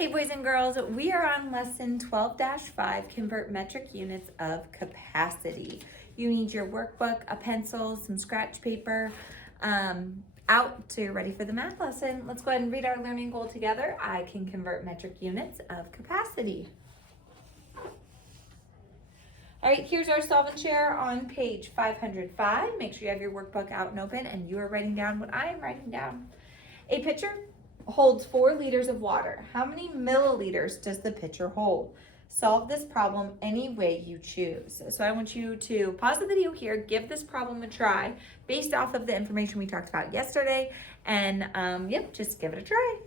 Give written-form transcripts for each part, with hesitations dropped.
Hey boys and girls, we are on lesson 12-5, convert metric units of capacity. You need your workbook, a pencil, some scratch paper out so you're ready for the math lesson. Let's go ahead and read our learning goal together. I can convert metric units of capacity. All right, here's our solve and share on page 505. Make sure you have your workbook out and open and you are writing down what I am writing down. A pitcher holds 4 liters of water. How many milliliters does the pitcher hold? Solve this problem any way you choose. So I want you to pause the video here, give this problem a try based off of the information we talked about yesterday, and just give it a try.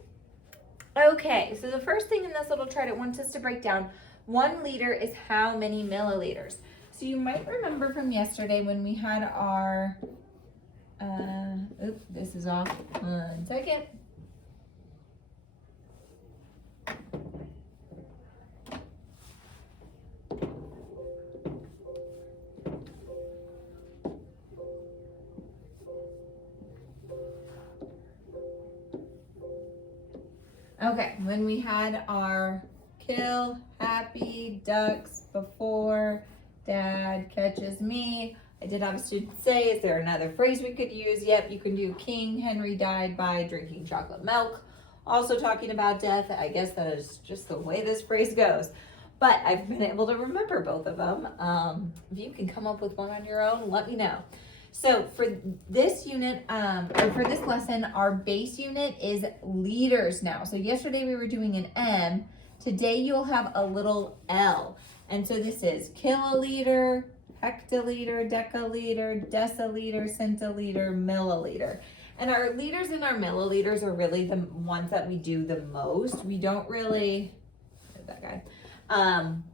Okay, so the first thing in this little chart, it wants us to break down 1 liter is how many milliliters. So you might remember from yesterday when we had our, this is off, 1 second. Okay, when we had our kill happy ducks before dad catches me, I did have a student say, is there another phrase we could use? Yep, you can do King Henry died by drinking chocolate milk. Also talking about death. I guess that is just the way this phrase goes. But I've been able to remember both of them. If you can come up with one on your own, let me know. So for this unit, or for this lesson, our base unit is liters now. So yesterday we were doing an M. Today you'll have a little L. And so this is kiloliter, hectoliter, decaliter, deciliter, centiliter, milliliter. And our liters and our milliliters are really the ones that we do the most. We don't really,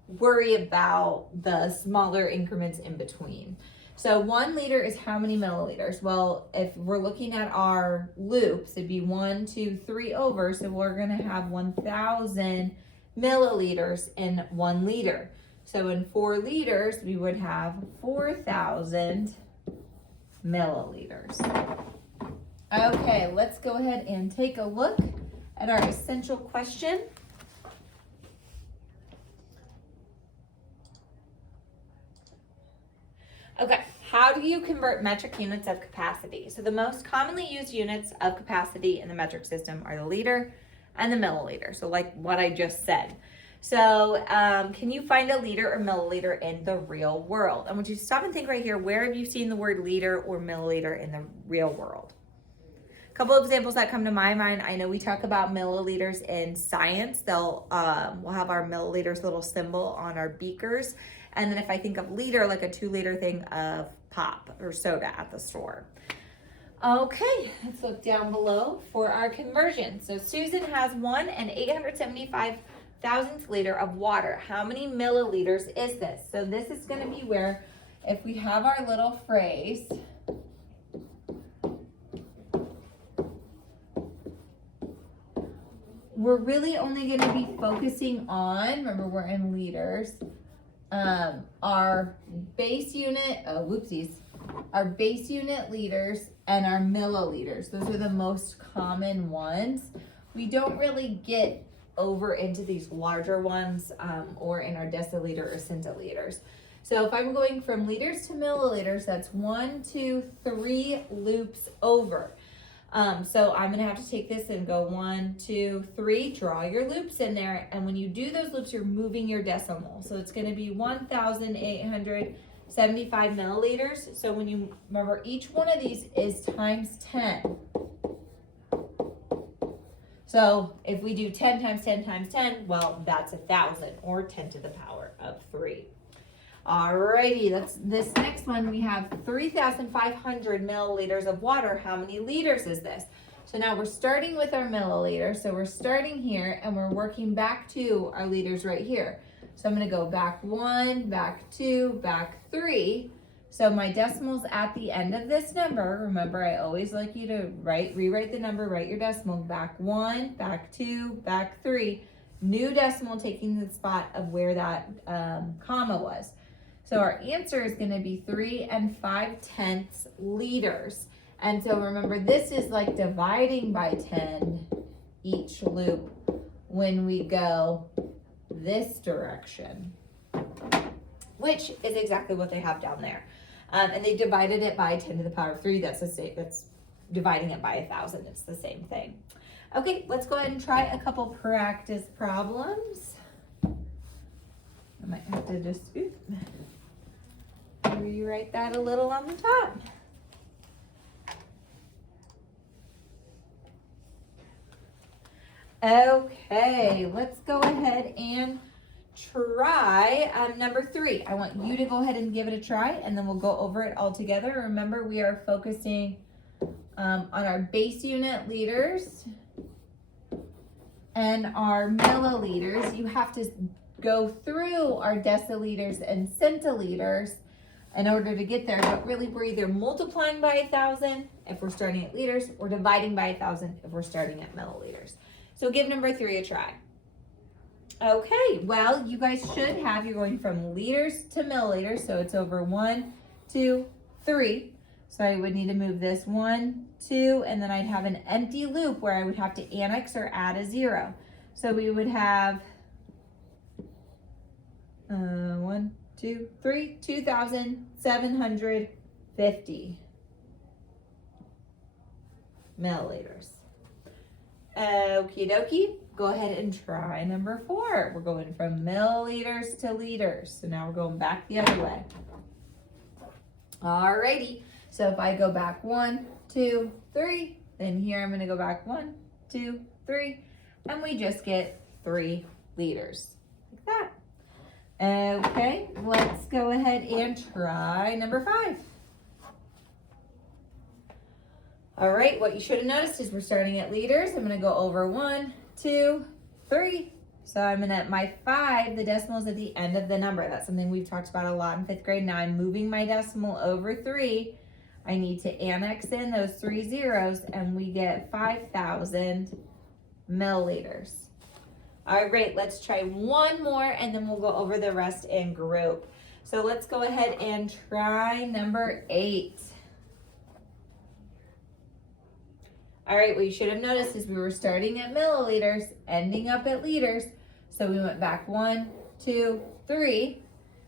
worry about the smaller increments in between. So 1 liter is how many milliliters? Well, if we're looking at our loops, it'd be 1, 2, 3 over. So we're gonna have 1,000 milliliters in 1 liter. So in 4 liters, we would have 4,000 milliliters. Okay, let's go ahead and take a look at our essential question. Okay, how do you convert metric units of capacity? So the most commonly used units of capacity in the metric system are the liter and the milliliter. So like what I just said. So can you find a liter or milliliter in the real world? I want you to stop and think right here. Where have you seen the word liter or milliliter in the real world? A couple of examples that come to my mind. I know we talk about milliliters in science. We'll have our milliliters little symbol on our beakers. And then if I think of liter, like a 2-liter thing of pop or soda at the store. Okay, let's look down below for our conversion. So Susan has 1 875,000th liter of water. How many milliliters is this? So this is going to be where, if we have our little phrase, we're really only going to be focusing on, remember we're in liters, our base unit, our base unit liters and our milliliters. Those are the most common ones. We don't really get over into these larger ones or in our deciliter or centiliters. So if I'm going from liters to milliliters, that's 1, 2, 3 loops over. So I'm gonna have to take this and go 1, 2, 3, draw your loops in there. And when you do those loops, you're moving your decimal. So it's gonna be 1,875 milliliters. So when you remember, each one of these is times 10. So if we do 10 times 10 times 10, well, that's 1,000 or 10 to the power of 3. Alrighty, this next one. We have 3,500 milliliters of water. How many liters is this? So now we're starting with our milliliters. So we're starting here and we're working back to our liters right here. So I'm going to go back 1, back 2, back 3. So my decimals at the end of this number, remember I always like you to rewrite the number, write your decimal, back 1, back 2, back 3. New decimal taking the spot of where that comma was. So our answer is going to be 3 5/10 liters. And so remember, this is like dividing by 10 each loop when we go this direction, which is exactly what they have down there. And they divided it by 10 to the power of 3. That's dividing it by 1,000. It's the same thing. Okay, let's go ahead and try a couple practice problems. I might have to just rewrite that a little on the top. Okay, let's go ahead and try number 3. I want you to go ahead and give it a try, and then we'll go over it all together. Remember, we are focusing on our base unit liters and our milliliters. You have to go through our deciliters and centiliters in order to get there, but really we're either multiplying by 1,000 if we're starting at liters, or dividing by 1,000 if we're starting at milliliters. So give number 3 a try. Okay, well, you guys should have, you're going from liters to milliliters, so it's over 1, 2, 3. So I would need to move this 1, 2, and then I'd have an empty loop where I would have to annex or add a 0. So we would have 1, 2, 3, 2,750 milliliters. Okie dokie, go ahead and try number 4. We're going from milliliters to liters. So now we're going back the other way. Alrighty, so if I go back 1, 2, 3, then here I'm gonna go back 1, 2, 3, and we just get 3 liters, like that. Okay, let's go ahead and try number 5. All right, what you should have noticed is we're starting at liters. I'm gonna go over 1, 2, 3. So I'm gonna, my 5, the decimal is at the end of the number. That's something we've talked about a lot in 5th grade. Now I'm moving my decimal over 3. I need to annex in those 3 zeros, and we get 5,000 milliliters. All right, let's try one more, and then we'll go over the rest in group. So let's go ahead and try number 8. All right, what you should have noticed is we were starting at milliliters, ending up at liters. So we went back 1, 2, 3.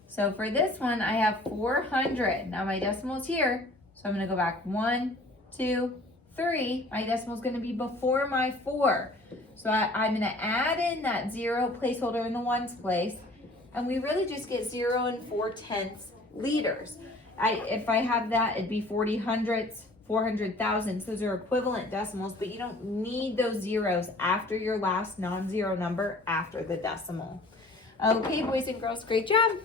So for this one, I have 400. Now my decimal's here. So I'm gonna go back 1, 2, 3. My decimal's gonna be before my 4. So I'm gonna add in that 0 placeholder in the ones place. And we really just get 0 and 4/10 liters. If I have that, it'd be 40 hundredths, 400 thousandths. Those are equivalent decimals, but you don't need those zeros after your last non-zero number after the decimal. Okay, boys and girls, great job.